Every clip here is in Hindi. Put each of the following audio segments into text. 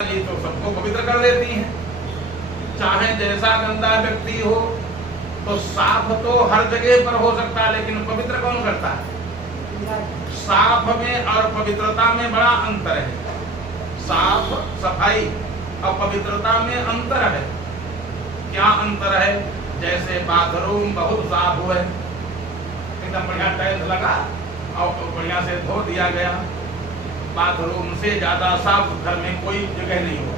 जी तो सबको पवित्र कर देती हैं। चाहे जैसा गंदा व्यक्ति हो तो साफ तो हर जगह पर हो सकता है, लेकिन पवित्र कौन करता है? साफ में और पवित्रता में बड़ा अंतर है। साफ सफाई और पवित्रता में अंतर है। क्या अंतर है? जैसे बाथरूम बहुत साफ हुए, एकदम बढ़िया टाइल्स लगा और बढ़िया से धो दिया गया, बाथरूम से ज्यादा साफ घर में कोई जगह नहीं हो,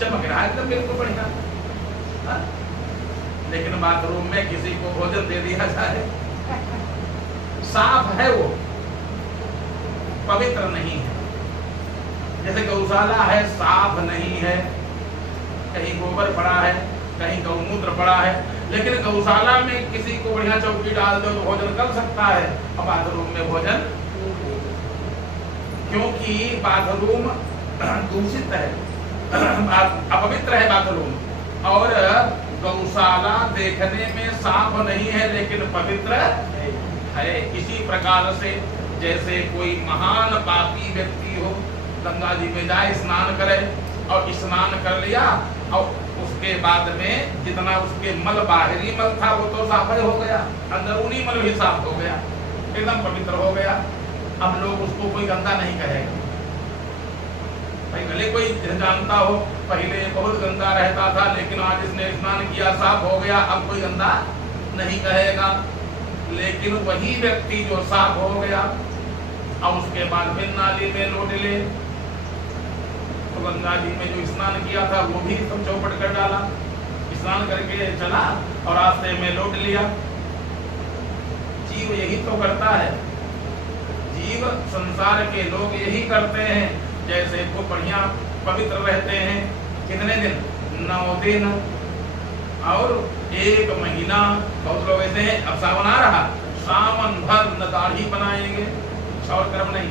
चमक रहा है एकदम बिल्कुल बढ़िया। लेकिन बाथरूम में किसी को भोजन दे दिया जाए, साफ है वो, पवित्र नहीं है। जैसे गौशाला है, साफ नहीं है, कहीं गोबर पड़ा है, कहीं गौमूत्र पड़ा है, लेकिन गौशाला में किसी को बढ़िया चौकी डाल दो तो भोजन कर सकता है, और बाथरूम में भोजन, क्योंकि बाथरूम दूषित है, अपवित्र है बाथरूम। और गौशाला देखने में साफ नहीं है लेकिन पवित्र है। इसी प्रकार से जैसे कोई महान पापी व्यक्ति हो, गंगा जी में जाए, स्नान करे, और स्नान कर लिया और उसके बाद में जितना उसके मल, बाहरी मल था वो तो साफ हो गया, अंदरूनी मल भी साफ हो गया, एकदम पवित्र हो गया। अब लोग उसको कोई गंदा नहीं कहेगा। भाई भले कोई जानता हो पहले बहुत गंदा रहता था, लेकिन आज इसने स्नान किया, साफ हो गया, अब कोई गंदा नहीं कहेगा। लेकिन वही व्यक्ति जो साफ हो गया और उसके बाद फिर नाली में लौट ले, तो गंगा जी में जो स्नान किया था वो भी सब चौपट कर डाला, स्नान करके चला और रास्ते में लौट लिया। जीव यही तो करता है, जीव संसार के लोग यही करते हैं। जैसे वो बढ़िया पवित्र रहते हैं, कितने दिन? 9 दिन और 1 महीना। बहुत लोग ऐसे हैं, अब सावन आ रहा, सावन भर न दाढ़ी बनाएंगे, और कर्म नहीं,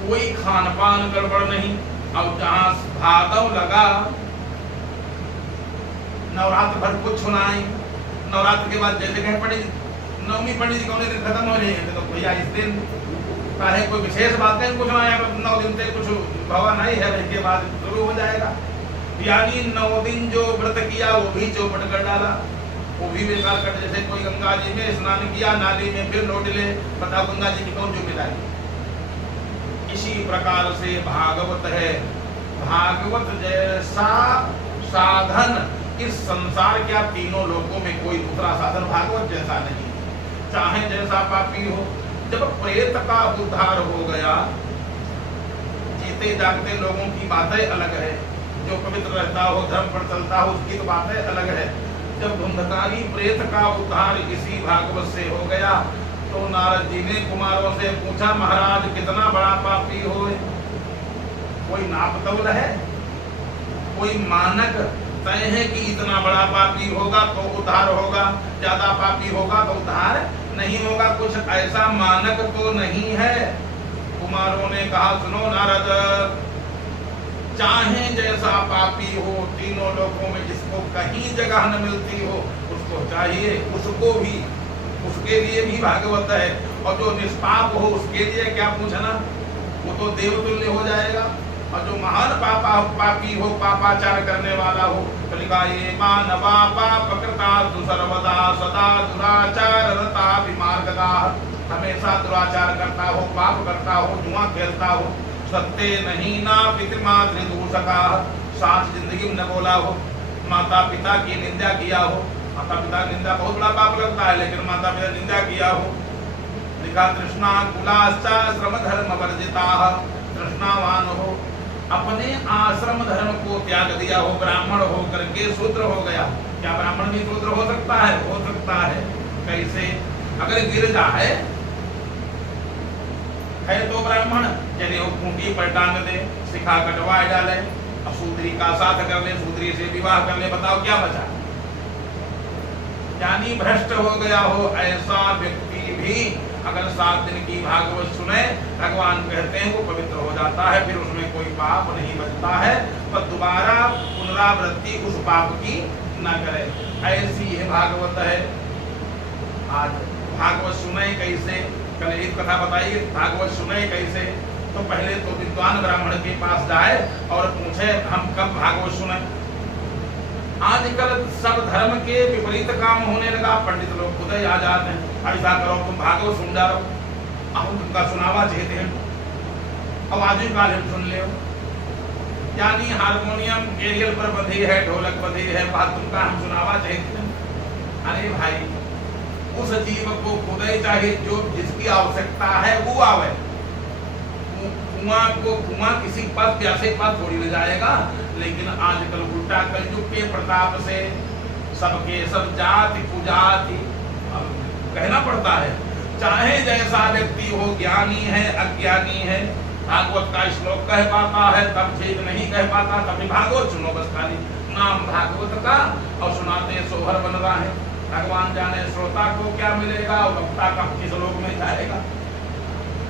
कोई खान पान गड़बड़ नहीं। और जहां भादव लगा, नवरात्र भर कुछ सुनाए, नवरात्र के बाद जैसे कहें पंडित नवमी, पंडित जी कौन दिन खत्म हो जाएंगे, तो भैया इस दिन चाहे कोई विशेष बातें कुछ ना, 9 दिन से कुछ भवन नहीं है, इसके बाद शुरू हो जाएगा। यानी 9 दिन जो व्रत किया वो भी चौपट कर डाला, वो भी बेकार कर। जैसे कोई गंगा जी में स्नान किया, नाली में फिर लौट ले, बताओ गंगा जी की कौन जिम्मेदारी? इसी प्रकार से भागवत है। भागवत जैसा साधन इस संसार के तीनों लोकों में कोई दूसरा साधन भागवत जैसा नहीं। चाहे जैसा पापी हो, जब प्रेत का उद्धार हो गया, जीते जागते लोगों की बातें अलग है, जो पवित्र रहता हो, धर्म पर चलता हो, उसकी तो बातें अलग है। जब धुंधकारी प्रेत का उद्धार इसी भागवत से हो गया, तो नारद जी ने कुमारों से पूछा, महाराज कितना बड़ा पापी हो? कोई नाप तौल है, कोई मानक तय है कि इतना बड़ा पापी होगा तो उद्धार होगा, ज्यादा पापी होगा तो उद्धार नहीं होगा? कुछ ऐसा मानक तो नहीं है। कुमारों ने कहा, सुनो नारद, चाहे जैसा पापी हो, तीनों लोगों में जिसको कहीं जगह न मिलती हो, उसको चाहिए, उसको भी, उसके लिए भी भागवत है। और जो निष्पाप हो उसके लिए क्या पूछना, वो तो देवतुल्य हो जाएगा। और जो महान पापी हो, पापाचार करने वाला हो, तो लिखा, ये मानवा पाप कृता सर्वदा सदा दुराचार रता विमार्गदा। हमेशा दुराचार करता हो, पाप करता हो, जुआ खेलता हो, सत्य नहीं ना पितृमातृ दूषका, साथ जिंदगी में न बोला हो, माता पिता की निंदा किया हो। माता पिता की निंदा बहुत बड़ा पाप लगता है, लेकिन माता पिता निंदा किया हो। लिखा, तृष्णा कुलाश्चा श्रम धर्म वर्जिता, तृष्णावान हो, अपने आश्रम धर्म को त्याग दिया हो, ब्राह्मण हो करके शूद्र हो गया। क्या ब्राह्मण भी शूद्र हो सकता है? हो सकता है। कैसे? अगर गिरजा है तो ब्राह्मण, यदि वो खूंटी पर टांग दे, सिखा कटवा डाले, शूद्री का साथ कर ले, शूद्री से विवाह कर ले, बताओ क्या बचा? यानी भ्रष्ट हो गया हो। ऐसा व्यक्ति भी अगर 7 दिन की भागवत सुने, भगवान कहते हैं वो पवित्र हो जाता है, फिर उसमें कोई पाप नहीं बचता है, पर दोबारा पुनरावृत्ति उस पाप की न करे। ऐसी है भागवत है। आज भागवत सुने कैसे? कल एक कथा बताइए, भागवत सुने कैसे? तो पहले तो विद्वान ब्राह्मण के पास जाए और पूछे हम कब भागवत सुने। आजकल सब धर्म के विपरीत काम होने लगा, पंडित लोग खुद ही आ जाते हैं, ऐसा करो तुम भागवत सुन जा रहो, हम तुमका सुनावा चाहते हैं, अब आज काल हम सुन ले। यानी हारमोनियम केरियल पर बंधी है, ढोलक बंधी है, बात तुमका हम सुनावा चाहते हैं। अरे भाई, उस जीव को खुद ही चाहिए जो जिसकी आवश्यकता है वो आवे। कुआं किसी पास प्यासे पास थोड़ी ले जाएगा। लेकिन आजकल उल्टा कलयुग के प्रताप से सबके सब जाति कुजाति कहना पड़ता है, चाहे जैसा व्यक्ति हो, ज्ञानी है अज्ञानी है, भागवत का श्लोक कह पाता है तब ठीक, नहीं कह पाता तभी भागवत सुनो, बस खाली नाम भागवत का और सुनाते सोहर बन रहा है। भगवान जाने श्रोता को क्या मिलेगा और वक्ता का किस लोक में जाएगा।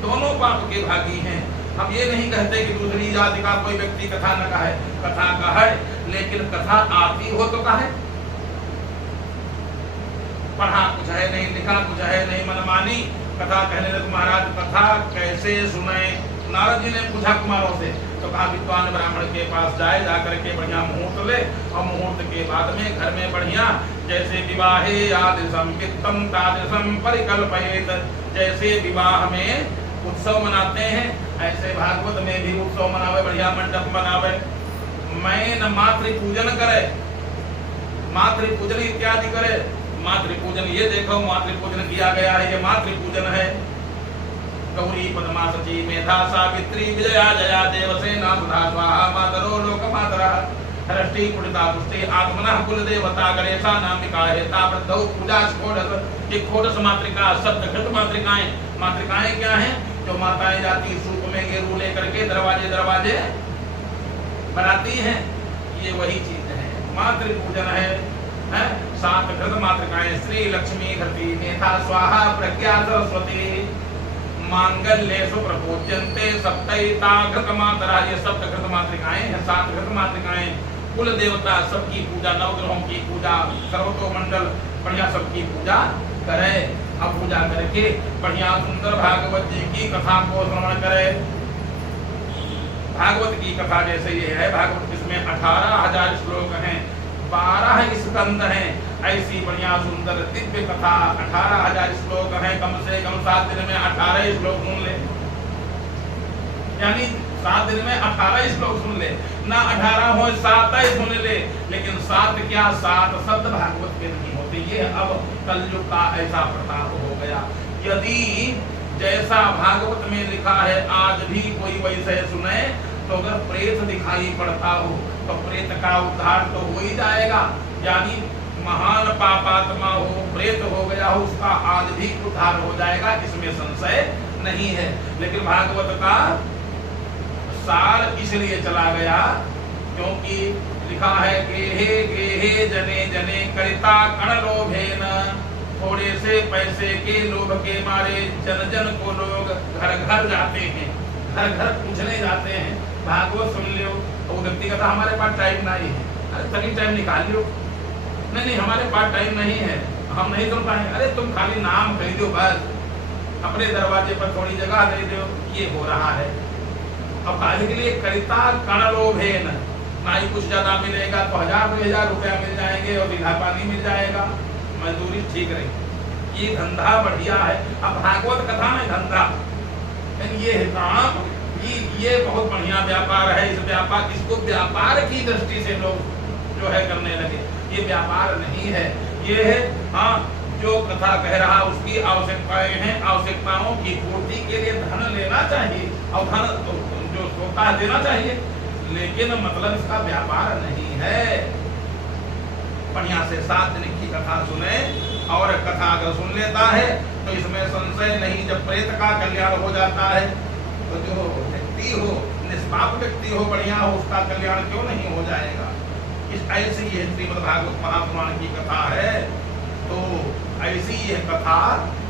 दोनों पाप के भागी हैं। हम ये नहीं कहते कि दूसरी जाति का कोई व्यक्ति कथा न कहे, कथा कहे, लेकिन कथा आती हो तो कहे। पढ़ा कुछ है नहीं, लिखा कुछ है नहीं, मनमानी कथा कहने लगे। महाराज कथा कैसे सुने? नारद जी ने पूछा कुमारों से, तो कहा विद्वान ब्राह्मण के पास जाए, जाकर के बढ़िया मुहूर्त ले और मुहूर्त के बाद में घर में बढ़िया जैसे विवाहे आदिशम वित्तम तादिशम परिकल्पयेत, जैसे विवाह में उत्सव मनाते हैं ऐसे भागवत में भी उत्सव मनावे, बढ़िया मंडप बनावे। मैं न मातृ पूजन करे, मातृ पूजन इत्यादि करे। मातृ पूजन ये देखो, मातृ पूजन किया गया है, ये मातृ पूजन है। गौरी पद्मा सची मेधा सावित्री विजया जया देवसेना सुधा स्वाहा मातरो लोक मातरा हृष्टि कुटिता पुष्टि आत्मनः कुल देवता गणेशा नामिका हेता वृद्धौ पूजा षोडश। ये षोडश मातृका सप्तघृत मातृकाएं। मातृकाएं क्या हैं? जो माताएं जाती सूप में गेरू लेकर के दरवाजे दरवाजे बनाती हैं, ये वही चीज है, मातृ पूजन है। सात घृत मातृकाएं श्री लक्ष्मी घृति मेधा स्वाहा प्रज्ञा सरस्वती मांगल्ये सुप्रपूज्यन्ते सप्तैता घृत मातरा। ये सप्तघृत मातृकाएं हैं, सात घृत मातृकाएं। कुल देवता सबकी पूजा, नवग्रहों की पूजा, सर्वतोमंडल बढ़िया सबकी पूजा करे। अब पूजा करके बढ़िया सुंदर भागवत जी की कथा को श्रवण करे। भागवत की कथा जैसे ये है, भागवत इसमें 18,000 श्लोक हैं, 12 स्कंद हैं। ऐसी बढ़िया सुंदर दिव्य कथा 18,000 श्लोक हैं। कम से कम 7 दिन में 18 श्लोक सुन ले, यानी 7 दिन में 18 श्लोक सुन ले, ना 18 हो 7 ही सुन ले। लेकिन 7 क्या, 7 शब्द भागवत के नहीं होते। ये अब कलयुग का ऐसा प्रताप हो गया। यदि जैसा भागवत में लिखा है आज भी कोई वैसे सुने, तो अगर प्रेत दिखाई पड़ता हो तो प्रेत का उद्धार तो हो ही जाएगा। यानी महान पापात्मा हो, प्रेत हो गया हो, उसका आज भी उद्धार हो जाएगा, इसमें संशय नहीं है। लेकिन भागवत का सार इसलिए चला गया क्योंकि लिखा है गेहे गेहे जने जने करिता कण लोभेन। थोड़े से पैसे के लोभ के मारे जन जन को लोग घर घर जाते हैं, घर घर पूछने जाते हैं भागवत सुन लियो। वो व्यक्ति कहता हमारे पास टाइम नहीं है। अरे तभी टाइम निकाल लियो। नहीं नहीं हमारे पास टाइम नहीं है, हम नहीं सुन पाएंगे। अरे तुम खाली नाम कह दो बस, अपने दरवाजे पर थोड़ी जगह दे दो। ये हो रहा है। अब काहे के लिए करिता कण लोभेन, ना ही कुछ ज्यादा मिलेगा तो 1000-2000 रुपया मिल जाएंगे और विधा पानी मिल जाएगा, मजदूरी ठीक रही। ये धंधा बढ़िया है। अब भागवत कथा में धंधा, ये है काम, ये बहुत बढ़िया व्यापार है। इस व्यापार, इसको व्यापार की दृष्टि से लोग जो है करने लगे। ये व्यापार नहीं है, ये है हाँ जो कथा कह रहा उसकी आवश्यकताएं हैं, आवश्यकताओं की पूर्ति के लिए धन लेना चाहिए और धन जो श्रोता देना चाहिए, लेकिन मतलब इसका व्यापार नहीं है। बढ़िया से 7 दिन की कथा सुने और कथा अगर सुन लेता है तो इसमें संशय नहीं, जब प्रेत का कल्याण हो जाता है तो जो व्यक्ति हो, निष्पाप व्यक्ति हो, बढ़िया हो, उसका कल्याण क्यों नहीं हो जाएगा। इस ऐसी ये श्रीमद् भागवत महापुराण की कथा है। तो ऐसी यह कथा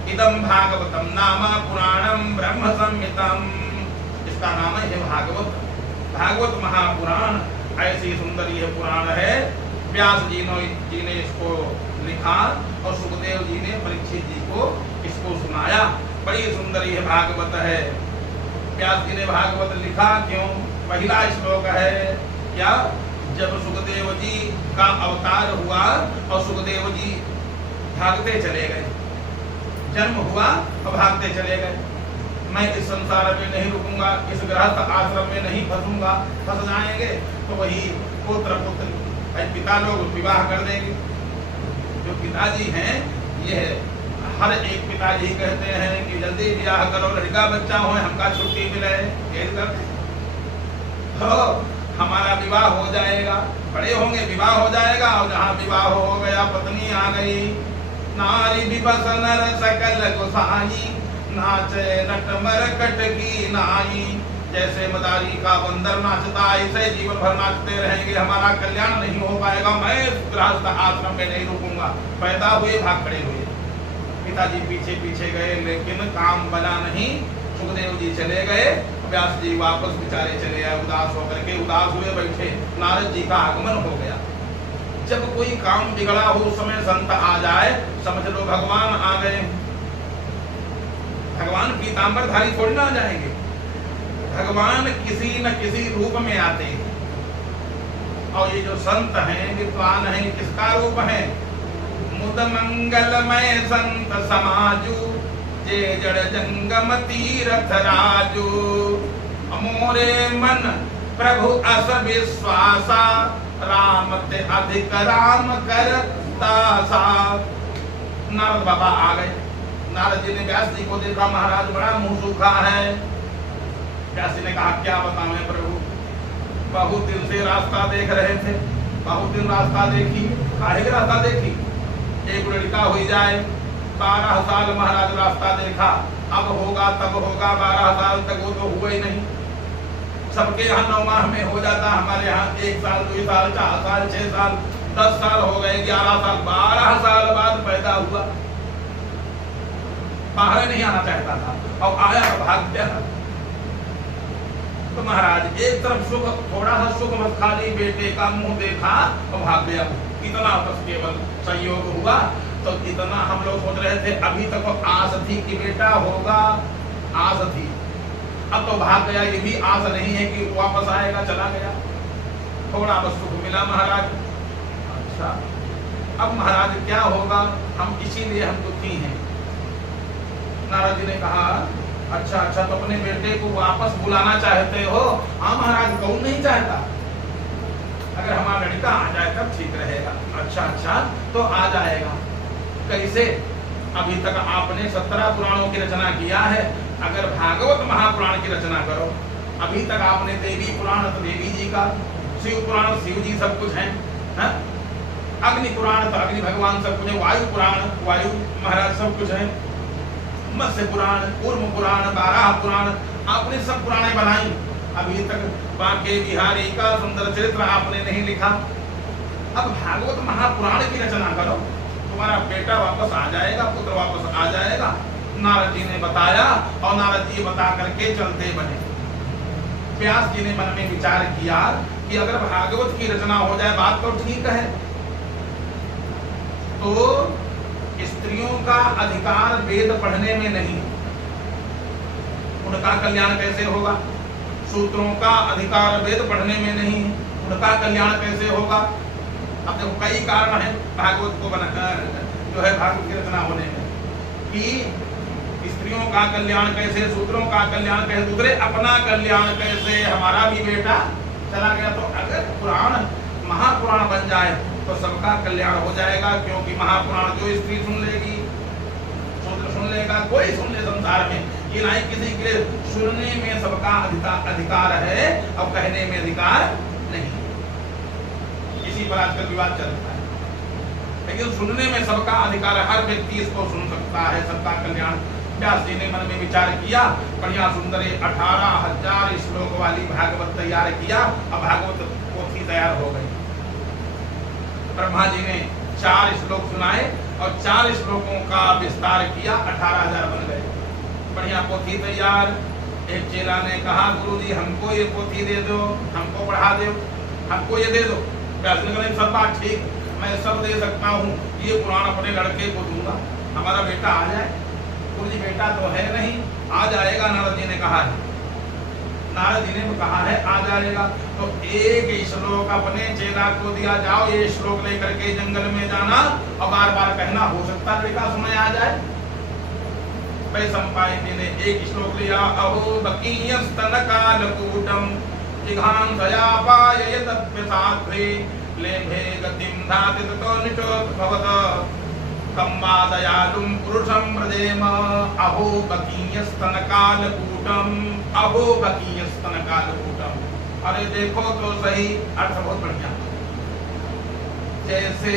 इदम भागवतम नाम पुराणम ब्रह्म संहितम, इसका नाम है भागवत, भागवत महापुराण। ऐसी सुंदर यह पुराण है। व्यास जी ने इसको लिखा और सुखदेव जी ने परीक्षित जी को इसको सुनाया। बड़ी सुंदर यह भागवत है। व्यास जी ने भागवत लिखा क्यों? पहला श्लोक है क्या? जब सुखदेव जी का अवतार हुआ और सुखदेव जी भागते चले गए, जन्म हुआ और भागते चले गए, मैं इस संसार में नहीं रुकूंगा, इस गृहस्थ आश्रम में नहीं फंसूंगा, फंस जाएंगे तो वही पुत्र पुत्र पिता लोग विवाह कर देंगे। जो पिताजी हैं ये हर एक पिताजी कहते हैं कि जल्दी ब्याह करो, लड़का बच्चा हो, हमका छुट्टी मिले, तो हमारा विवाह हो जाएगा, बड़े होंगे विवाह हो जाएगा, और जहाँ विवाह हो गया पत्नी आ गई, नारी विवश नर सकल गोसाई, नाचे नट मरकट की नाई। जैसे मदारी का बंदर नाचता ऐसे जीवन भर नाचते रहेंगे, हमारा कल्याण नहीं हो पाएगा, मैं गृहस्थ आश्रम में नहीं रुकूंगा। पैदा हुए भाग खड़े हुए, पिताजी पीछे पीछे गए लेकिन काम बना नहीं, सुखदेव जी चले गए, व्यास जी वापस बेचारे चले आए उदास होकर के, उदास हुए बैठे, नारद जी का आगमन हो गया। जब कोई काम बिगड़ा हो उस समय संत आ जाए समझ लो भगवान आ गए। भगवान पीतांबरधारी थोड़ी ना आ जाएंगे, भगवान किसी न किसी रूप में आते हैं। और ये जो संत हैं विद्वान हैं किसका रूप है? मुद मंगलमय संत समाजू, जे जड़ जंगम तीरथ राजू, मोरे मन प्रभु अस विश्वासा, राम ते अधिक राम कर दासा। नारद बाबा आ गए, नारद जी ने व्यास जी को देखा, महाराज बड़ा मुंह सूखा है। व्यास जी ने कहा क्या बताएं प्रभु, बहुत दिन से रास्ता देख रहे थे, बहुत दिन रास्ता देखी, काहे की रास्ता देखी? एक लड़का हो जाए, 12 साल महाराज रास्ता देखा, अब होगा तब होगा, 12 साल तक वो तो हुआ ही नहीं। सबके यहाँ 9 माह में हो जाता, हमारे यहाँ 1 साल 2 साल 4 साल 6 साल 10 साल हो गए, 11 साल 12 साल बाद पैदा हुआ। बाहर नहीं आना चाहता था और आया तो भाग गया। तो महाराज एक तरफ सुख, थोड़ा सा सुख बस खाली बेटे का मुंह देखा और भाग गया। इतना बस केवल संयोग हुआ, तो इतना हम लोग सोच रहे थे, अभी तक तो आस थी कि बेटा होगा, आस थी, अब तो भाग गया, ये भी आस नहीं है कि वापस आएगा, चला गया। थोड़ा बस सुख मिला महाराज। अच्छा अब महाराज क्या होगा, हम इसीलिए हम दुखी हैं। नारद जी ने कहा अच्छा अच्छा तो अपने बेटे को वापस बुलाना चाहते हो? हाँ महाराज, कौन नहीं चाहता, अगर हमारा लड़का आ जाए तब ठीक रहेगा। अच्छा अच्छा तो आ जाएगा, कैसे? अभी तक आपने 17 पुराणों की रचना किया है, अगर भागवत महापुराण की रचना करो, अभी तक आपने देवी पुराण तो देवी जी का, शिव पुराण शिव जी सब कुछ है, अग्नि पुराण तो अग्नि भगवान सब कुछ है, वायु पुराण वायु महाराज सब कुछ है, मत्स्य पुराण, कूर्म पुराण, 12 पुराण, आपने सब पुराणे बनाई, अभी तक बांके बिहारी का सुंदर चरित्र आपने नहीं लिखा। अब भागवत महापुराण की रचना करो, तुम्हारा बेटा वापस आ जाएगा, पुत्र वापस आ जाएगा। नारद जी ने बताया और नारद जी बता करके चलते बने। व्यास जी ने मन में विचार किया कि अगर भागवत की रचना हो जाए बात तो ठीक है, तो स्त्रियों का अधिकार वेद पढ़ने में नहीं, उनका कल्याण कैसे होगा? सूत्रों का अधिकार वेद पढ़ने में नहीं, उनका कल्याण कैसे होगा? अब देखो कई कारण है भागवत को बना जो है भागवत की रचना होने में, कि स्त्रियों का कल्याण कैसे, सूत्रों का कल्याण कैसे, दूसरे अपना कल्याण कैसे, हमारा भी बेटा चला गया। तो अगर पुराण महापुराण बन जाए तो सबका कल्याण हो जाएगा, क्योंकि महापुराण जो स्त्री सुन लेगी, सूत्र सुन लेगा, कोई सुन ले संसार में, ये नहीं किसी के सुनने में सबका अधिकार है और कहने में अधिकार नहीं। इसी पर आजकल विवाद चलता है, लेकिन सुनने में सबका अधिकार है, हर व्यक्ति इसको सुन सकता है, सबका कल्याण। व्यास जी ने मन में विचार किया, बढ़िया सुंदर 18,000 श्लोक वाली भागवत तैयार किया। अब भागवत पोथी तैयार हो गई। ब्रह्मा जी ने 4 श्लोक सुनाए और 4 श्लोकों का विस्तार किया, 18,000 बन गए। बढ़िया पोथी तैयार। एक चेला ने कहा गुरुजी हमको ये पोथी दे दो, हमको पढ़ा दो, हमको ये दे दो। व्यास जी ने कहा सब बात ठीक, मैं सब दे सकता हूँ, ये पुराण अपने लड़के को दूंगा, हमारा बेटा आ जाए। गुरुजी बेटा तो है नहीं, आ जाएगा, नारद जी ने कहा है। नारद जी ने कहा है आ जाएगा। तो एक श्लोक अपने चेला को दिया, जाओ ये श्लोक लेकर के जंगल में जाना और बार बार कहना, हो सकता लड़का सुने आ जाए। वैशंपायन ने एक श्लोक लिया, अहो बकीयस्तनकालकूटम जिघांसयापाययतप्यसाध्वे लेभे गतिं धाति ततो निचोद्भवत कम्बा दयालुं पुरुषं व्रजेम। अहो बकीयस्तनकालकूटम, अहो बकीयस्तनकालकूटम। अरे देखो तो सही, अर्थ बहुत बढ़िया। जैसे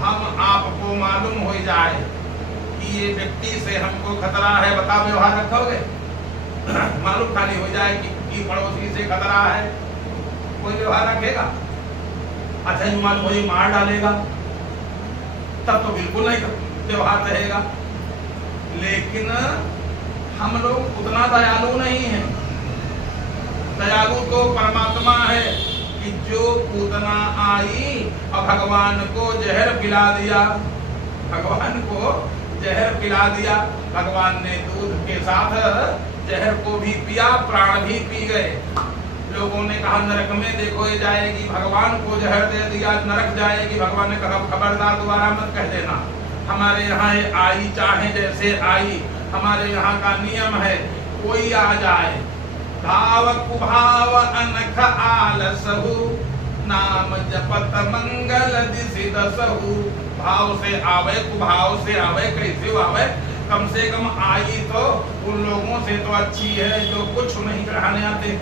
हम आपको मालूम हो जाए कि ये व्यक्ति से हमको खतरा है, बताओ व्यवहार रखोगे? मालूम खाली हो जाए कि पड़ोसी से खतरा है, कोई व्यवहार रखेगा? अच्छा ये मालूम हो मार डालेगा, तब तो बिल्कुल नहीं व्यवहार रहेगा। लेकिन हम लोग उतना दयालु नहीं हैं। दयालु तो परमात्मा है कि जो पूतना आई और भगवान को जहर पिला दिया, भगवान को जहर पिला दिया। भगवान ने दूध के साथ जहर को भी पिया, प्राण भी पी गए। लोगों ने कहा नरक में देखो ये जाएगी, भगवान को जहर दे दिया, नरक जाएगी। भगवान ने कहा खबरदार दोबारा मत कह देना, हमारे यहाँ ये आई चाहे जैसे आई, हमारे यहाँ का नियम है, कोई आ जाए भाव कुभाव अनख आलसहु नाम जपत मंगल दिसिदसहु। भाव से आवे, कुभाव से आवे, कैसे आवे? कम से कम आई तो उन लोगों से तो अच्छी है जो कुछ नहीं चढ़ाने आते,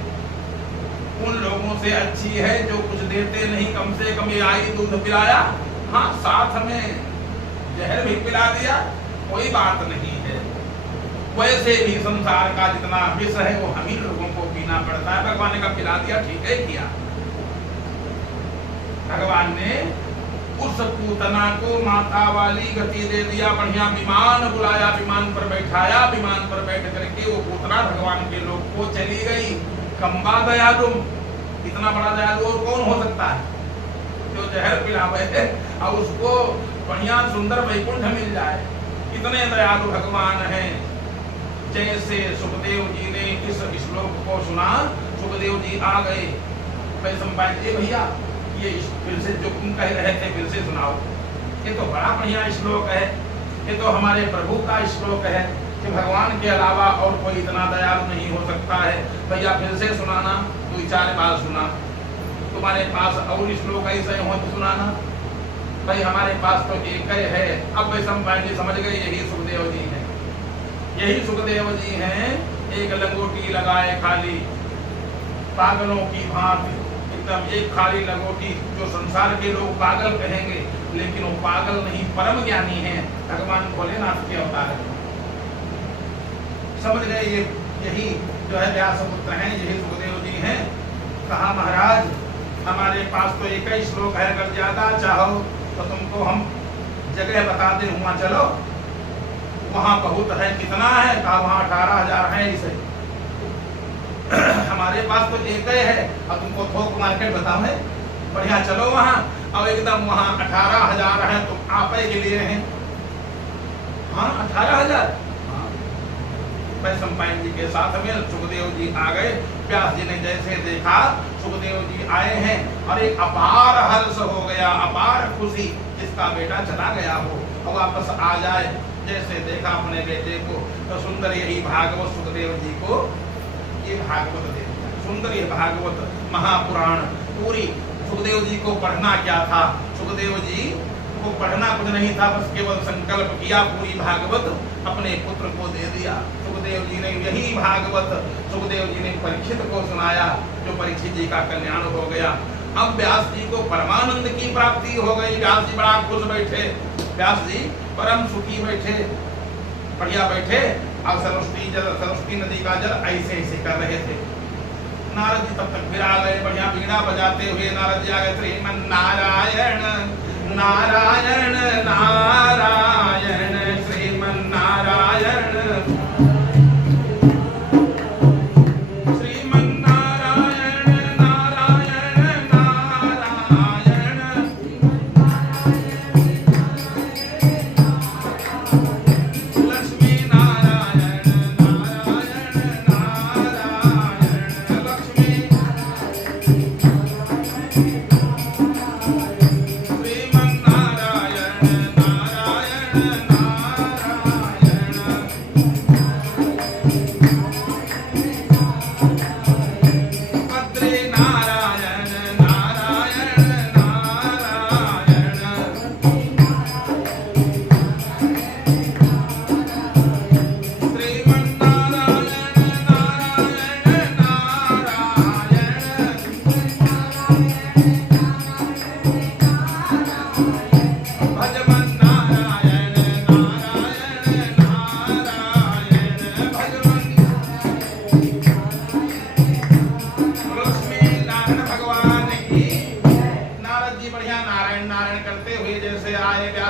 उन लोगों से अच्छी है जो कुछ देते नहीं। कम से कम ये आई, दूध पिलाया, हाँ साथ में जहर भी पिला दिया, कोई बात नहीं है। वैसे भी संसार का जितना विष है वो हम ही लोगों को पीना पड़ता है। भगवान ने कहा पिला दिया, ठीक है किया। भगवान ने उस पूतना को माता वाली गति दे दिया, बढ़िया विमान बुलाया, विमान पर बैठाया, विमान पर बैठ करके वो पूतना भगवान के लोग को चली गई। कम्बा दयालु, इतना बड़ा दयालु और कौन हो सकता है जो जहर पिलावे और उसको बढ़िया सुंदर वैकुंठ मिल जाए। इतने दयालु भगवान हैं। जैसे सुखदेव जी ने इस श्लोक को सुना, सुखदेव जी आ गए। वैशंपायन जी भैया ये फिर से जो तुम कह रहे थे फिर से सुनाओ, ये तो बड़ा बढ़िया श्लोक है, ये तो हमारे प्रभु का श्लोक है कि भगवान के अलावा और कोई इतना दयालु नहीं हो सकता है। भैया फिर से सुनाना, 2-4 बार सुना। तुम्हारे पास और श्लोक ऐसे हो तो सुनाना। भाई हमारे पास तो एक ही है। अब वैशंपायन जी समझ गए यही सुखदेव जी हैं, यही सुखदेव जी हैं। एक लंगोटी लगाए खाली, पागलों की भांति, एकदम एक खाली लंगोटी, जो संसार के लोग पागल कहेंगे लेकिन वो पागल नहीं, परम ज्ञानी हैं, भगवान भोलेनाथ के अवतार है। समझ गए? ये यही जो है व्यासपुत्र हैं, यही सुखदेव जी हैं। कहा महाराज हमारे पास तो एक ही श्लोक है, अगर ज्यादा चाहो तो तुमको हम जगह बता दें, वहां चलो, वहां बहुत है। कितना है? कहा वहां 18,000 है। इसे हमारे पास तो एक ही है और तुमको थोक मार्केट बताओ है, बढ़िया चलो वहां। और एकदम वहां 18,000 है, तुम आप ही के लिए हैं। हाँ 18,000। वैशंपायन जी के साथ में सुखदेव जी आ गए। व्यास जी ने जैसे देखा सुखदेव जी आए हैं और एक अपार हर्ष हो गया, अपार खुशी, जिसका बेटा चला गया हो और वापस आ जाए। जैसे देखा अपने बेटे को तो सुंदर यही भागवत सुखदेव जी को ये भागवत दे दिया। सुंदर ये भागवत महापुराण पूरी। सुखदेव जी को पढ़ना क्या था? सुखदेव जी को पढ़ना कुछ नहीं था, बस केवल संकल्प किया, पूरी भागवत अपने पुत्र को दे दिया। सुखदेव जी ने यही भागवत सुखदेव जी ने परीक्षित को सुनाया, जो परीक्षित जी का कल्याण हो गया। अब व्यास जी को परमानंद की प्राप्ति हो गई। व्यास जी बड़ा खुश बैठे, व्यास जी परम सुखी बैठे, बढ़िया बैठे। अब सरस्वती नदी का जल ऐसे ऐसे कर रहे थे। नारद जी तब तक फिर आ गए, बढ़िया बीड़ा बजाते हुए नारद जी आ गए। श्रीमन नारायण नारायण नारायण श्रीमन नारायण श्रीमन नारायण नारायण नारायण लक्ष्मी नारायण नारायण नारायण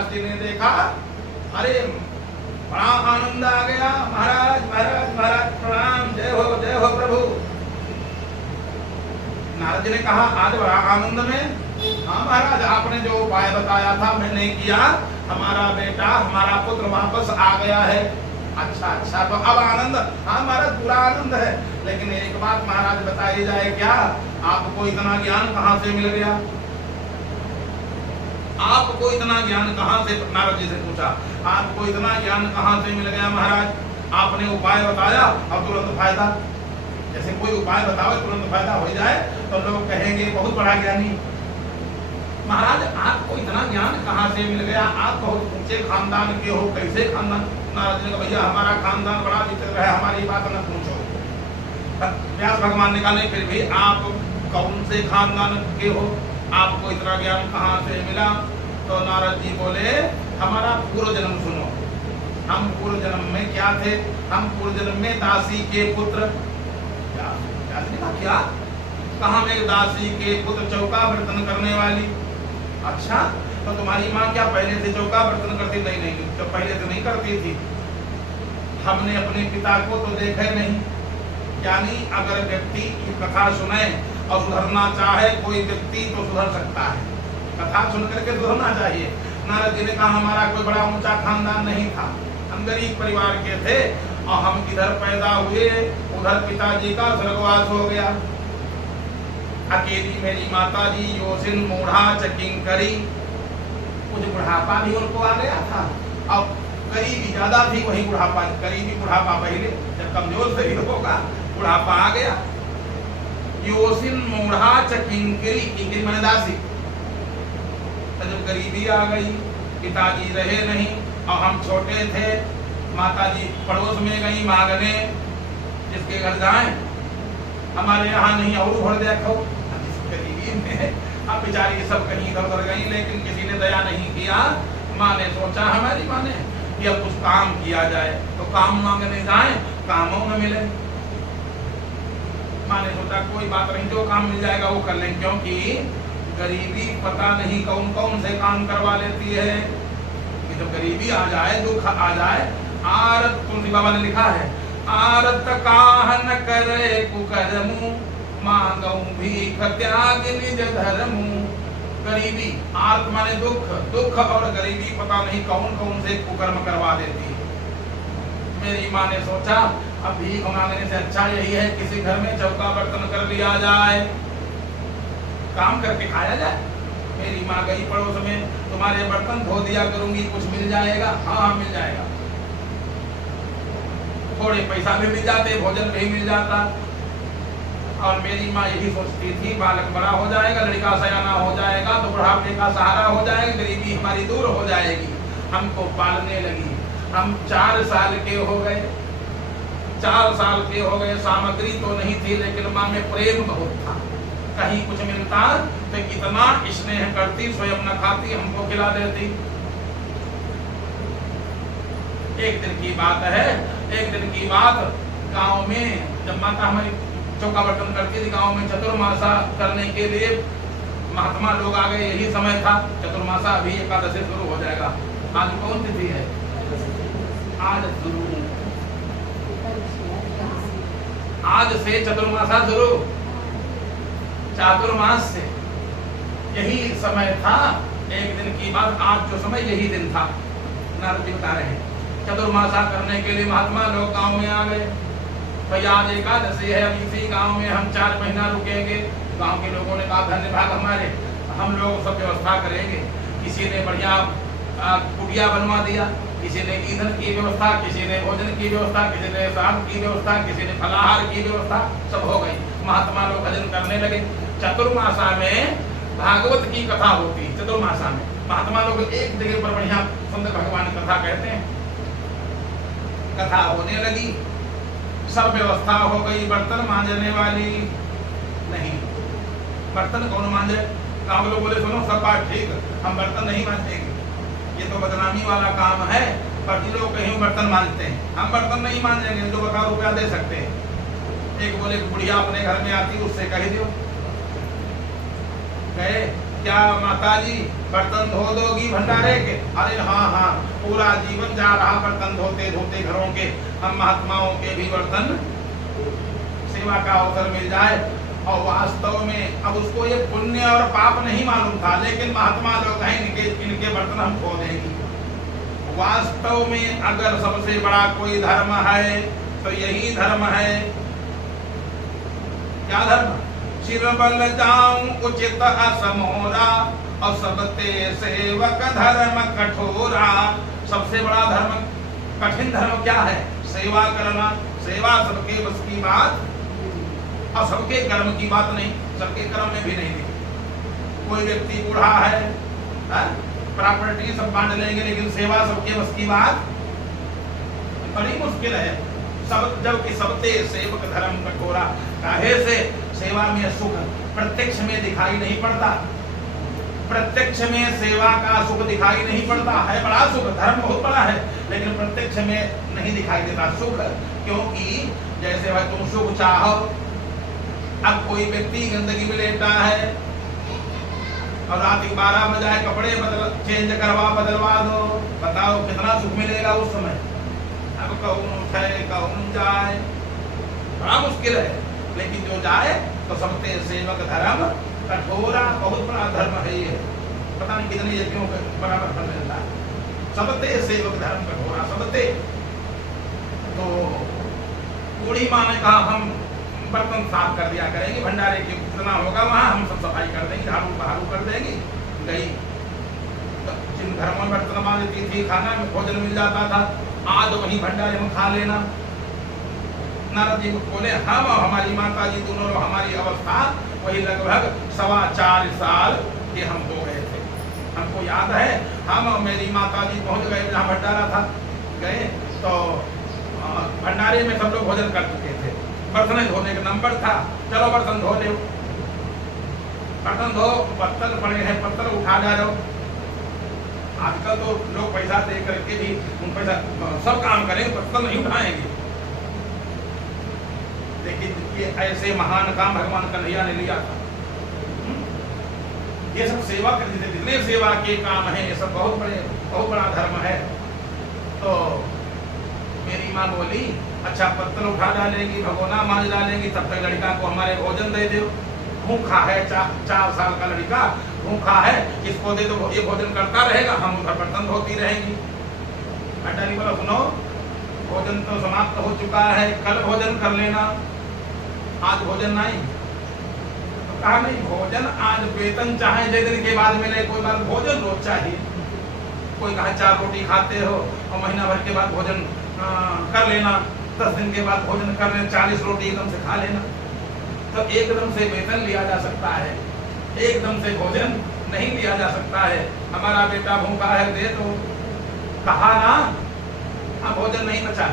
व्यास जी ने देखा, अरे बड़ा आनंद आ गया। महाराज महाराज महाराज प्रणाम, जय हो प्रभु। नारद जी ने कहा आज बड़ा आनंद में? हाँ महाराज, आपने जो उपाय बताया था मैंने किया, हमारा बेटा हमारा पुत्र वापस आ गया है। अच्छा तो अब आनंद? हाँ महाराज पूरा आनंद है। लेकिन एक बात महाराज बताई जाए क्या, आपको इतना ज्ञान कहाँ से मिल गया? आपको इतना ज्ञान कहाँ से, नारद जी से पूछा, आपको इतना ज्ञान कहाँ से मिल गया महाराज? आपने उपाय बताया और तुरंत फायदा। जैसे कोई उपाय बताओ तुरंत फायदा हो जाए तो लोग कहेंगे बहुत बड़ा ज्ञानी। महाराज आपको इतना ज्ञान कहाँ से मिल गया? आप बहुत ऊंचे खानदान के हो, कैसे खानदान? नारद जी ने कहा भैया हमारा खानदान बड़ा विचित्र है, हमारी बात न पूछो। व्यास भगवान ने कहा नहीं फिर भी आप कौन से खानदान के हो, आपको इतना ज्ञान कहाँ से मिला? तो नारद जी बोले हमारा पूर्व जन्म सुनो। हम पूर्व जन्म में क्या थे? हम पूर्व जन्म में दासी के पुत्र। क्या कहा? में दासी के पुत्र, चौका बर्तन करने वाली। अच्छा तो तुम्हारी माँ क्या पहले से चौका बर्तन करती? नहीं तो पहले से नहीं करती थी, हमने अपने पिता को तो देखा नहीं। यानी अगर व्यक्ति की कथा सुने और सुधरना चाहे कोई व्यक्ति तो सुधर सकता है, कथा सुन करके सुधरना चाहिए। नारद जी ने कहा हमारा कोई बड़ा ऊंचा खानदान नहीं था, हम गरीब परिवार के थे और हम इधर पैदा हुए, उधर पिताजी का स्वर्गवास हो गया। अकेली मेरी माता जी योसिन मूढ़ा चकिंकरी, कुछ बुढ़ापा भी उनको आ गया था और गरीबी ज्यादा थी, वही बुढ़ापा, गरीबी बुढ़ापा पहले, जब कमजोर शरीर होगा बुढ़ापा आ गया। योसिन मूढ़ा चकिंकरी, किंकरी माने दासी। तो जब गरीबी आ गई, पिताजी रहे नहीं और हम छोटे थे, माताजी पड़ोस में गई मांगने, जिसके घर जाएं हमारे यहाँ नहीं और भर देखो। गरीबी में अब बेचारी सब कहीं इधर उधर गई, लेकिन किसी ने दया नहीं किया। माँ ने सोचा, हमारी माँ ने, कि अब कुछ काम किया जाए, तो काम मांगने जाए कामों में मिले। माँ ने सोचा कोई बात नहीं, जो काम मिल जाएगा वो कर लेंगे, क्योंकि गरीबी पता नहीं कौन कौन से काम करवा लेती है। कि जब गरीबी आ जाए, दुख आ जाए, आरत, तुलसी बाबा ने लिखा है, आरत काहन करे कुकर्मु, मांगऊ भीख त्याग निज धर्मु। गरीबी, आर्त माने दुख, दुख और गरीबी पता नहीं कौन कौन से कुकर्म करवा देती है। मेरी माँ ने सोचा अब भीख मांगने से अच्छा यही है किसी घर में चौका बर्तन कर लिया जाए, काम करके खाया जाए। मेरी माँ गई पड़ोस में, तुम्हारे बर्तन धो दिया करूंगी, कुछ मिल जाएगा? हाँ मिल जाएगा। थोड़े पैसा भी मिल जाते, भोजन भी मिल जाता। और मेरी माँ यही सोचती थी बालक बड़ा हो जाएगा, लड़का सयाना हो जाएगा तो बुढ़ापे का सहारा हो जाएगा, गरीबी हमारी दूर हो जाएगी। हमको पालने लगी। हम 4 साल के हो गए, 4 साल के हो गए, सामग्री तो नहीं थी लेकिन माँ में प्रेम बहुत था। कहीं कुछ मिलता तो कितना स्नेह करती, स्वयं न खाती, हमको खिला देती। एक दिन की बात है, एक दिन की बात, गांव में जब माता हमारी चौका बर्तन करती थी, गांव में चतुर्मासा करने के लिए महात्मा लोग आ गए। यही समय था चतुर्मासा, अभी एकादशी शुरू हो जाएगा। आज कौन तिथि है? आज शुरू, आज से चतुर्मासा शुरू, चातुर्मास से। यही समय था। एक दिन की बात, आज जो समय यही दिन था। नारद जी बता रहे हैं चतुर्मासा करने के लिए महात्मा लोग गांव में आ गए। भैया आज एकादशी है, अब इसी गांव में हम 4 महीना रुकेंगे। गांव के लोगों ने कहा धन्य भाग हमारे, हम लोग सब व्यवस्था करेंगे। किसी ने बढ़िया कुटिया बनवा दिया, किसी ने ईंधन की व्यवस्था, किसी ने भोजन की व्यवस्था, किसी ने शराब की व्यवस्था, किसी ने फलाहार की व्यवस्था, सब हो गई। महात्मा लोग भजन करने लगे। चतुर्मासा में भागवत की कथा होती। चतुर्मासा में महात्मा लोग एक जगह पर बढ़िया सुंदर भगवान की कथा कहते हैं। कथा होने लगी, सब व्यवस्था हो गई। बर्तन मांजने वाली नहीं, बर्तन कौन मांजे? गाँव के लोग बोले सुनो सब बात ठीक, हम बर्तन नहीं मांजेंगे, ये तो बदनामी वाला काम है। पर जी लोग कहीं बर्तन मांजते हैं, हम बर्तन नहीं मांजेंगे, 2 रुपया दे सकते हैं। एक बोले बुढ़िया अपने घर में आती, उससे कह दो। गए क्या माता जी बर्तन धो दोगी भंडारे के? अरे हाँ हाँ, पूरा जीवन जा रहा बर्तन धोते धोते घरों के। हम महात्माओं के भी बर्तन सेवा का अवसर मिल जाए। और वास्तव में अब उसको ये पुण्य और पाप नहीं मालूम था, लेकिन महात्मा लोग हैं, इनके बर्तन हम धो देंगे। वास्तव में अगर सबसे बड़ा कोई धर्म है तो यही धर्म है। क्या धर्म? सिर बल जाऊं उचित असमोरा, और सबते सेवक धर्म कठोरा। सबसे बड़ा धर्म, कठिन धर्म क्या है? सेवा करना। सेवा सबके बस की बात और सबके कर्म की बात नहीं, सबके कर्म में भी नहीं लिखी। कोई व्यक्ति बूढ़ा है, प्रॉपर्टी सब बांट लेंगे, लेकिन सेवा सबके बस की बात बड़ी मुश्किल है। सब जबकि सबते सेवक धर्म कठोरा। काहे से? सेवा में सुख प्रत्यक्ष में दिखाई नहीं पड़ता। प्रत्यक्ष में सेवा का सुख दिखाई नहीं पड़ता है। बड़ा सुख, धर्म बहुत बड़ा है, लेकिन प्रत्यक्ष में नहीं दिखाई देता सुख। क्योंकि जैसे भाई तुम सुख चाहो, अब कोई व्यक्ति गंदगी में लेटा है और रात 12 बजे आए, कपड़े चेंज करवा बदलवा दो, बताओ कितना सुख मिलेगा उस समय? अब कौन उठे कौन जाए, बड़ा मुश्किल है। लेकिन जो जाए तो सबते सेवक धर्म कठोरा। बहुत बड़ा धर्म है ये, पता नहीं कितने यज्ञों के बराबर फल मिलता है। सबते सेवक धर्म कठोरा। सबते तो बूढ़ी माँ ने कहा हम बर्तन साफ कर दिया करेंगे, भंडारे के जितना होगा वहाँ हम सब सफाई कर देंगे, झाड़ू बहारू कर देंगे। गई तो जिन घरों में बर्तन माँ देती थी, खाना में भोजन मिल जाता था, आज वहीं भंडारे में खा लेना। नारद जी को बोले हम और हमारी माता जी दोनों, हमारी अवस्था वही लगभग 4.25 साल के हम हो गए थे। हमको याद है हम और मेरी माता जी पहुँच गए जहाँ भंडारा था। गए तो भंडारे में सब लोग भोजन कर चुके थे। बर्तन धोने का नंबर था, चलो बर्तन धो ले। बर्तन धो, पत्तल पड़े हैं, पत्तल उठा जा रहे हो। आजकल तो लोग पैसा दे करके भी उन पैसा सब काम करेंगे, पत्तल नहीं उठाएंगे। लेकिन ये ऐसे महान काम भगवान कन्हैया ने लिया था। ये सब सेवा कर देते, जितने सेवा के काम हैं ये सब बहुत बड़ा धर्म है। तो मेरी माँ बोली अच्छा पत्तल उठा डालेंगी, भगोना मांझ डालेंगी, तब तक लड़का को हमारे भोजन दे दो। भूखा है, 4 साल का लड़का भूखा है, इसको दे दो, ये भोजन करता रहेगा, हम उधर बर्तन धोती रहेंगी। अटारी बोला सुनो, भोजन तो समाप्त हो चुका है, कल भोजन कर लेना, आज भोजन नहीं। तो कहा नहीं, भोजन आज वेतन चाहे 6 दिन के बाद मिले, कोई बात भोजन रोज चाहिए। कोई कहा 4 रोटी खाते हो और महीना भर के बाद भोजन कर लेना, 10 दिन के बाद भोजन कर लेना, 40 रोटी एकदम से खा लेना। तो एकदम से वेतन लिया जा सकता है, एकदम से भोजन नहीं लिया जा सकता है। हमारा बेटा भूखा है, दे दो, कहा ना, हाँ भोजन नहीं बचा,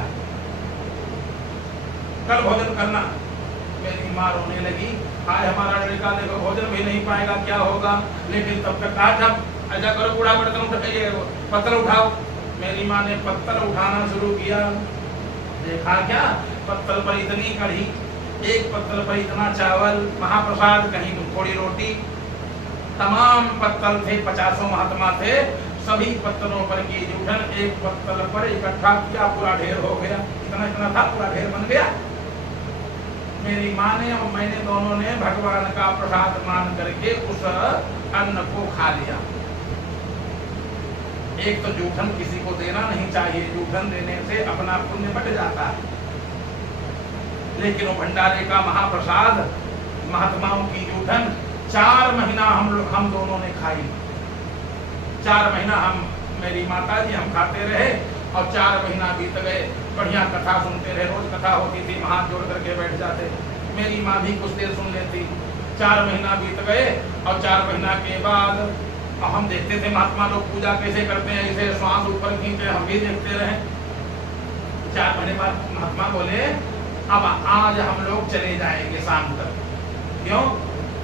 कल भोजन करना। मेरी माँ रोने लगी, हाय हमारा लड़का देखो भोजन भी नहीं पाएगा, क्या होगा। लेकिन तब तक कहा जब ऐसा करो, बूढ़ा बर्तन उठाइए, पत्थर उठाओ। मेरी माँ ने पत्थर उठाना शुरू किया। देखा क्या, पत्थर पर इतनी कढ़ी, एक पत्थर पर इतना चावल, महाप्रसाद, कहीं थोड़ी रोटी। तमाम पत्थर थे, 50 महात्मा थे, सभी पत्थरों पर की जूठन एक पत्थर पर इकट्ठा किया, पूरा ढेर हो गया। इतना था, पूरा ढेर बन गया। मेरी माँ ने और मैंने दोनों ने भगवान का प्रसाद मान करके उस अन्न को खा लिया। एक तो जूठन किसी को देना नहीं चाहिए, जूठन देने से अपना पुण्य बढ़ जाता है। लेकिन वो भंडारे का महाप्रसाद, महात्माओं की जूठन 4 महीना हम दोनों ने खाई। 4 महीना हम, मेरी माता जी, हम खाते रहे और 4 महीना बीत गए। बढ़िया कथा सुनते रहे, रोज कथा होती थी, हाथ जोड़ करके बैठ जाते। मेरी माँ भी कुछ देर सुन लेती। 4 महीना बीत गए और 4 महीना के बाद अब हम देखते थे महात्मा लोग पूजा कैसे करते हैं, इसे श्वास ऊपर खींचे, हम भी देखते रहे। 4 महीने बाद महात्मा बोले अब आज हम लोग चले जाएंगे शाम तक। क्यों?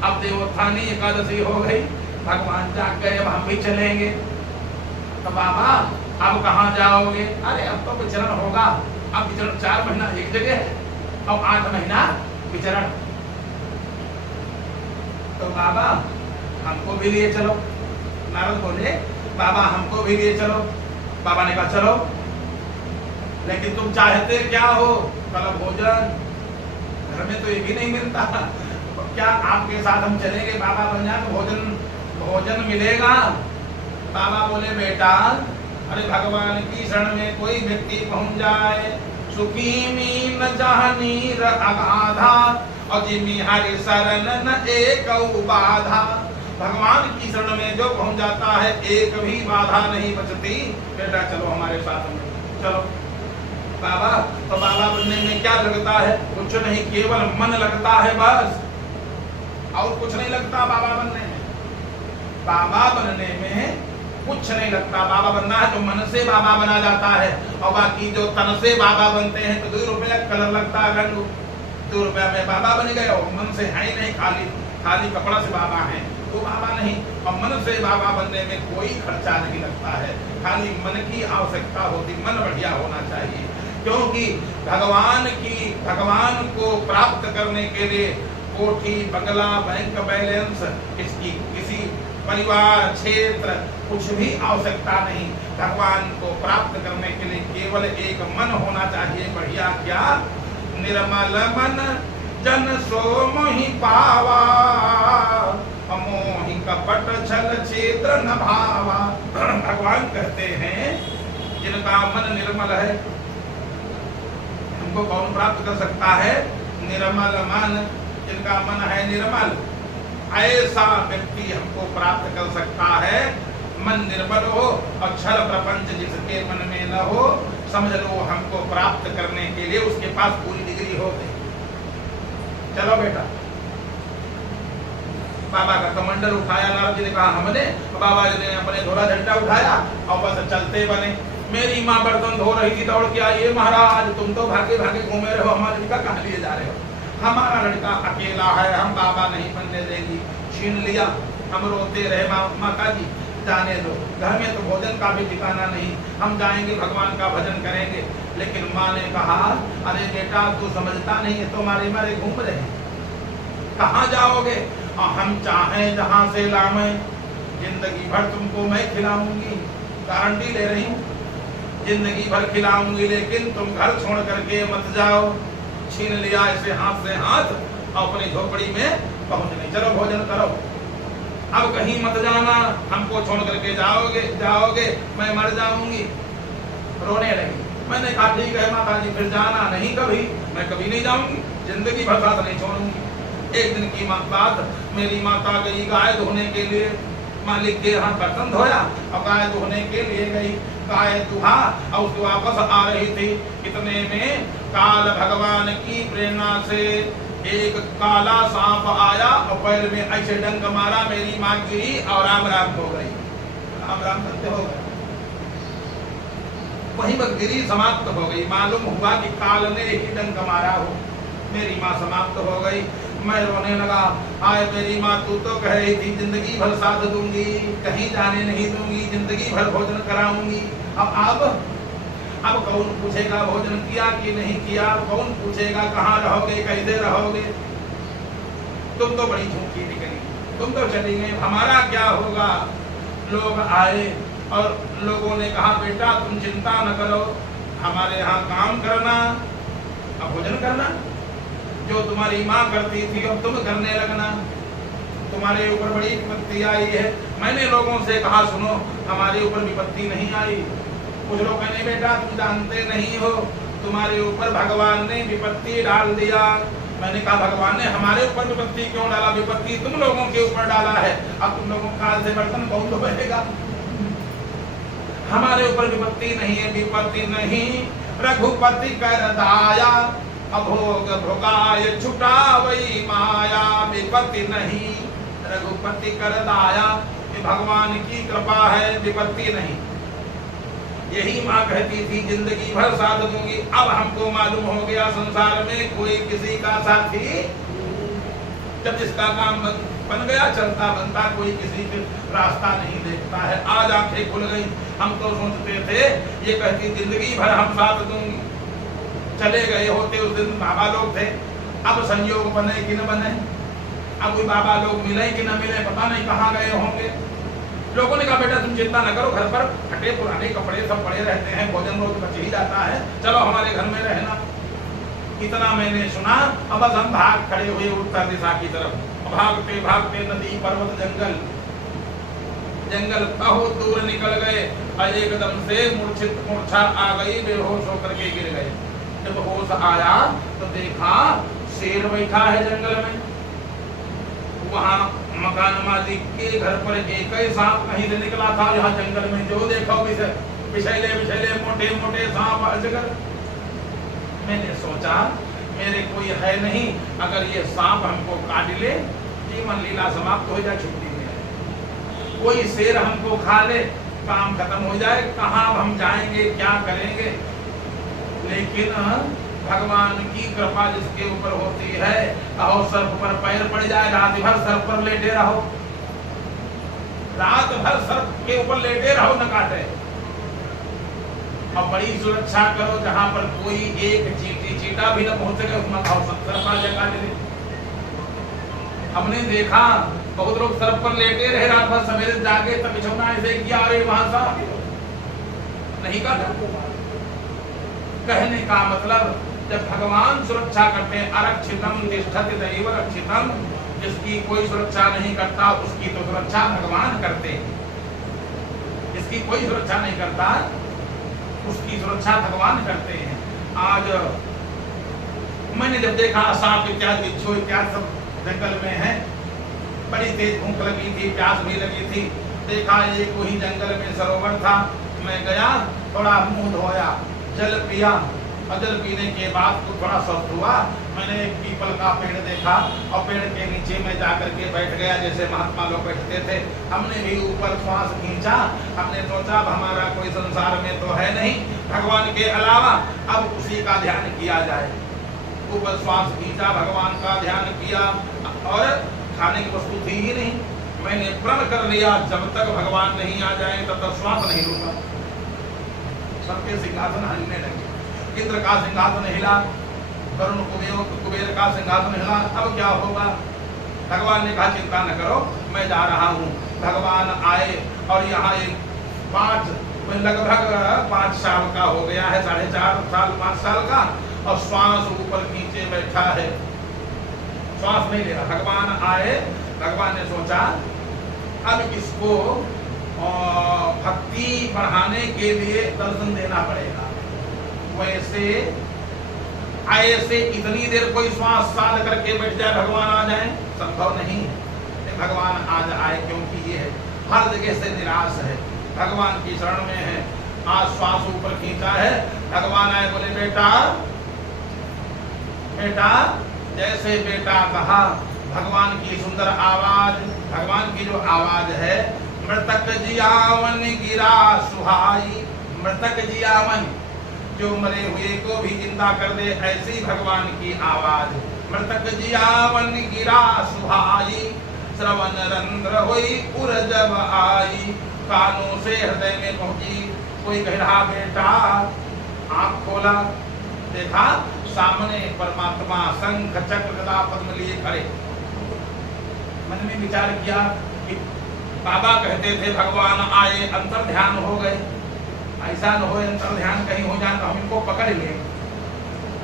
अब देवोत्थानी एकादशी हो गई, भगवान जाग गए, अब हम भी चलेंगे। तो बाबा अब कहाँ जाओगे? अरे अब तो विचरण होगा, अब विचरण 4 महीना एक जगह है, अब 8 महीना विचरण। तो बाबा हमको भी लिए चलो। नारद बोले बाबा हमको भी लिए चलो। बाबा ने कहा चलो, लेकिन तुम चाहते क्या हो? कल भोजन, घर में तो ये भी नहीं मिलता, क्या आपके साथ हम चलेंगे? बाबा बन जाए तो भोजन मिलेगा। बाबा बोले बेटा, अरे भगवान की शरण में कोई व्यक्ति पहुंच जाए, सुखी मीन जहनी अगाधा और जिमी हरि शरण न एक बाधा। भगवान की शरण में जो पहुंच जाता है एक भी बाधा नहीं बचती। बेटा चलो हमारे साथ में चलो। बाबा, तो बाबा बनने में क्या लगता है? कुछ नहीं, केवल मन लगता है बस, और कुछ नहीं लगता बाबा बनने में। बाबा बनने में कुछ नहीं लगता। बाबा बनना है तो मन से बाबा बना जाता है, और बाकी जो तन से बाबा बनते हैं तो 2 रुपया कलर लगता है, रंग 2 रुपया में बाबा बन गए, और मन से है ही नहीं, खाली कपड़ा से बाबा है तो बाबा नहीं। और मन से बाबा बनने में कोई खर्चा नहीं लगता है, खाली मन की आवश्यकता होती, मन बढ़िया होना चाहिए। क्योंकि भगवान को प्राप्त करने के लिए कोठी, बंगला, बैंक बैलेंस, किसी परिवार, क्षेत्र, कुछ भी आवश्यकता नहीं। भगवान को प्राप्त करने के लिए केवल एक मन होना चाहिए बढ़िया। क्या? निर्मल मन जन सो मोहि पावा, मोहि कपट छल क्षेत्र न भावा। भगवान कहते हैं जिनका मन निर्मल है, हमको कौन प्राप्त कर सकता है? निर्मल मन, जिनका मन है निर्मल, ऐसा व्यक्ति हमको प्राप्त कर सकता है। मन निर्मल हो और छल प्रपंच जिसके मन में न हो, समझ लो हमको प्राप्त करने के लिए उसके पास पूरी डिग्री हो गई। चलो बेटा। बाबा का कमंडल उठाया, नारद जी ने कहा हमने, बाबा जी ने अपने घोड़ा झंडा उठाया और बस चलते बने। मेरी माँ बर्तन धो रही थी, दौड़ के आई, ये महाराज तुम तो भागे भागे घूमे रहे हो, हमारा लड़का कहाँ लिए जा रहे हो? हमारा लड़का अकेला है, हम बाबा नहीं बनने देंगी। छीन लिया। हम रोते रहे, माता जी जाने दो, घर में तो भोजन का भी ठिकाना नहीं, हम जाएंगे भगवान का भजन करेंगे। लेकिन माँ ने कहा अरे बेटा तू समझता नहीं है, तो मारे मारे घूम रहे हैं, कहाँ जाओगे? और हम चाहें जहाँ से लावे, जिंदगी भर तुमको मैं खिलाऊंगी, गारंटी ले रही हूँ, जिंदगी भर खिलाऊंगी, लेकिन तुम घर छोड़ करके मत जाओ। छीन लिया ऐसे हाथ से हाथ, अपनी झोपड़ी में पहुंच गए। चलो भोजन करो, अब कहीं मत जाना, हमको छोड़ करके जाओगे मैं मर जाऊंगी। रोने लगी। मैंने कहा ठीक है माता जी, फिर जाना नहीं कभी, मैं कभी नहीं जाऊंगी, जिंदगी भर साथ नहीं छोड़ूंगी। एक दिन की बात, मेरी माता गई गाय धोने के लिए, मालिक के यहाँ बर्तन धोया और गाय धोने के लिए गई। गाय दुहा और उसके वापस आ रही थी, इतने में काल भगवान की प्रेरणा से एक काला सांप आया और पैर में ऐसे डंक मारा, मेरी माँ गिरी और राम राम हो गई। राम राम करते हो गए, वहीं पर गिरी समाप्त हो गई। मालूम हुआ कि काल ने ही डंक मारा हो, मेरी माँ समाप्त हो गई। मैं रोने लगा, आए मेरी माँ तू तो कह रही थी जिंदगी भर साथ दूंगी, कहीं जाने नहीं दूंगी, जिंदगी भर भोजन कराऊंगी। अब कौन पूछेगा भोजन किया कि नहीं किया, कौन पूछेगा कहाँ रहोगे, कैसे रहोगे? तुम तो बड़ी झूठी निकली, तुम तो चली गई, हमारा क्या होगा? लोग आए और लोगों ने कहा बेटा तुम चिंता न करो, हमारे यहाँ काम करना और भोजन करना, जो तुम्हारी माँ करती थी अब तुम करने लगना, तुम्हारे ऊपर बड़ी विपत्ति आई है। मैंने लोगों से कहा सुनो हमारे ऊपर विपत्ति नहीं आई। कुछ लोग कहने बेटा तुम जानते नहीं हो, तुम्हारे ऊपर भगवान ने विपत्ति डाल दिया। मैंने कहा भगवान ने हमारे ऊपर विपत्ति क्यों डाला? विपत्ति तुम लोगों के ऊपर डाला है, अब तुम लोगों का से बर्तन कौन धोएगा? हमारे ऊपर विपत्ति नहीं है, विपत्ति नहीं, रघुपति कर दाया, अभोग भोगाय छुटा वही माया, विपत्ति नहीं, रघुपति कर दाया, ये भगवान की कृपा है, विपत्ति नहीं। यही माँ कहती थी जिंदगी भर साथ दूंगी। अब हमको मालूम हो गया संसार में कोई किसी का साथी, जब जिसका काम बन गया चलता बनता, कोई किसी के रास्ता नहीं देखता है। आज आंखें खुल गई। हम तो सोचते थे ये कहती जिंदगी भर हम साथ दूंगी, चले गए होते उस दिन बाबा लोग थे। अब संयोग बने कि न बने, अब कोई बाबा लोग मिले कि न मिले, पता नहीं कहाँ गए होंगे। लोगों ने कहा बेटा तुम चिंता न करो, घर पर फटे पुराने कपड़े सब पड़े रहते हैं, भोजन रोज बच ही जाता है, चलो हमारे घर में रहना। इतना मैंने सुना, अब बस हम भाग खड़े हुए उत्तर दिशा की तरफ। भागते भागते नदी पर्वत जंगल जंगल बहुत दूर निकल गए और एकदम से मूर्छा आ गई, बेहोश होकर के गिर गए। जब होश आया तो देखा शेर बैठा है जंगल में। वहां मकान मालिक के घर पर एक ही सांप कहीं से निकला था, यहाँ जंगल में जो देखा विषैले विषैले मोटे मोटे सांप अजगर। मैंने सोचा मेरे कोई है नहीं, अगर ये सांप हमको काट ले जीवन लीला समाप्त हो जाए, छुट्टी में कोई शेर हमको खा ले काम खत्म हो जाए, कहाँ हम जाएंगे क्या करेंगे। लेकिन भगवान की कृपा जिसके ऊपर होती है, कहो सर्प पर पैर पड़ जाए, रात भर सर्प पर लेटे रहो, रात भर सर्प के ऊपर लेटे रहो, न काटे। और बड़ी सुरक्षा करो, जहां पर कोई एक चीटा भी न पहुंच सके उसमें खाओ, सर्प आ जाए काट ले। हमने देखा बहुत लोग सर्प पर लेटे रहे, रात भर सवेरे जागे तब बिछौना ऐसे किया, अरे वहां सा नहीं काटा। कहने का मतलब जब भगवान सुरक्षा करते हैं, अरक्षितम तिष्ठति दैव रक्षितम, जिसकी कोई सुरक्षा नहीं करता उसकी तो सुरक्षा भगवान करते, जिसकी कोई सुरक्षा नहीं करता उसकी सुरक्षा भगवान करते हैं। आज मैंने जब देखा सांप इत्यादि बिच्छू इत्यादि सब जंगल में है, बड़ी तेज भूख लगी थी, प्यास भी लगी थी, देखा एक वही जंगल में सरोवर था, मैं गया थोड़ा मुंह धोया, जल पिया और जल पीने के बाद तो थोड़ा स्वस्थ हुआ। मैंने एक पीपल का पेड़ देखा और पेड़ के नीचे में जाकर के बैठ गया, जैसे महात्मा लोग बैठते थे। हमने भी ऊपर श्वास खींचा, हमने सोचा अब हमारा कोई संसार में तो है नहीं भगवान के अलावा, अब उसी का ध्यान किया जाए। ऊपर श्वास खींचा, भगवान का ध्यान किया और खाने की वस्तु थी ही नहीं। मैंने प्रण कर लिया जब तक भगवान नहीं आ जाए तब तक श्वास नहीं लूंगा। सबके सिंहासन हिलने लगे, इंद्र का सिंहासन हिला, वरुण कुबेर का सिंहासन हिला। अब क्या होगा? भगवान ने कहा चिंता न करो, मैं जा रहा हूँ। भगवान आए और यहाँ एक लगभग 5 साल का हो गया है, 4.5 साल 5 साल का, और श्वास ऊपर नीचे बैठा है, श्वास नहीं ले रहा। भगवान आए, भगवान ने सोचा अब इसको भक्ति बढ़ाने के लिए दर्शन देना पड़ेगा। वैसे ऐसे इतनी देर कोई श्वास साध करके बैठ जाए भगवान आ जाए, संभव नहीं है। भगवान आज आए क्योंकि ये है हर जगह से निराश है, भगवान की शरण में है। आज श्वास ऊपर खींचा है, भगवान आए, बोले बेटा बेटा, जैसे बेटा कहा, भगवान की सुंदर आवाज, भगवान की जो आवाज है, मृतक जियावन गिरा सुहाई, मृतक जियावन, जो मरे हुए को भी जिंदा कर दे, ऐसी भगवान की आवाज। मृतक जियावन गिरा सुहाई, श्रवण रंध्र हुई उर जब आई, कानों से हृदय में पहुंची। कोई कह रहा बेटा, आंख खोला, देखा सामने परमात्मा शंख चक्र गदा पद्म लिए खड़े। मन में विचार किया कि बाबा कहते थे भगवान आए, अंतर ध्यान हो गए, ऐसा न हो अंतर ध्यान कहीं हो जाए तो हम इनको पकड़ लें।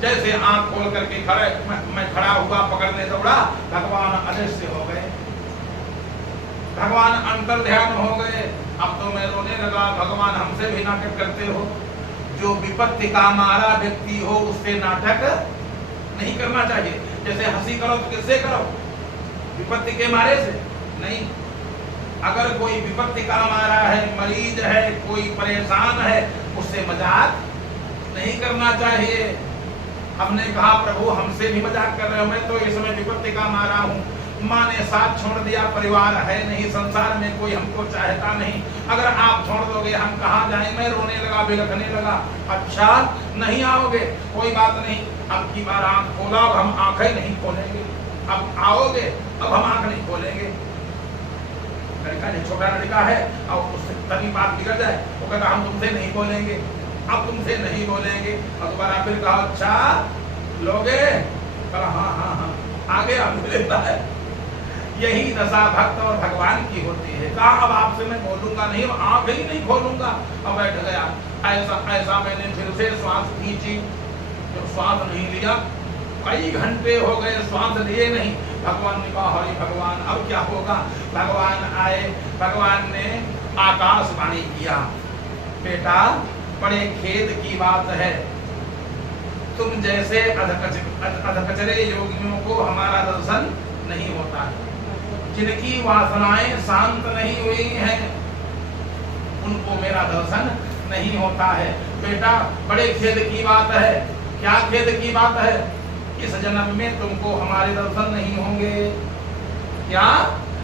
जैसे आंख खोल करके खड़े, मैं खड़ा हुआ, पकड़ने दौड़ा, भगवान अदृश्य हो गए, भगवान अंतर ध्यान हो गए। अब तो मैं रोने लगा, भगवान हमसे भी नाटक करते हो। जो विपत्ति का मारा व्यक्ति हो उससे नाटक नहीं करना चाहिए। जैसे हंसी करो तो किससे करो? विपत्ति के मारे से नहीं। अगर कोई विपत्ति का मारा है, मरीज है, कोई परेशान है, उससे मजाक नहीं करना चाहिए। हमने कहा प्रभु हमसे भी मजाक कर रहे हो, मैं तो इस समय विपत्ति का मारा हूँ, माँ ने साथ छोड़ दिया, परिवार है नहीं, संसार में कोई हमको चाहता नहीं, अगर आप छोड़ दोगे हम कहाँ जाएं? मैं रोने लगा, बिलखने लगा। अच्छा नहीं आओगे, कोई बात नहीं, अब की बार आंख खोला, अब हम आंखें नहीं खोलेंगे। अब आओगे, अब हम आंख नहीं खोलेंगे। लड़का ने, छोटा लड़का है, और उससे तभी बात बिगड़ जाए, वो कहता हम तुमसे नहीं बोलेंगे, अब तुमसे नहीं बोलेंगे। और दोबारा फिर कहा अच्छा लोगे? कहा हाँ हाँ हाँ, आगे आप लेता है। यही दशा भक्त और भगवान की होती है। कहा अब आपसे मैं बोलूंगा नहीं, आंख ही नहीं खोलूंगा। अब बैठ गया। ऐसा मैंने फिर से श्वास खींची, जब श्वास नहीं लिया, कई घंटे हो गए श्वास लिए नहीं। भगवान ने कहा हरि भगवान अब क्या होगा। भगवान आए, भगवान ने आकाशवाणी किया, बेटा बड़े खेद की बात है, तुम जैसे अधकचरे योगियों को हमारा दर्शन नहीं होता है। जिनकी वासनाएं शांत नहीं हुई हैं उनको मेरा दर्शन नहीं होता है। बेटा बड़े खेद की बात है। क्या खेद की बात है? इस जन्म में तुमको हमारे दर्शन नहीं होंगे। क्या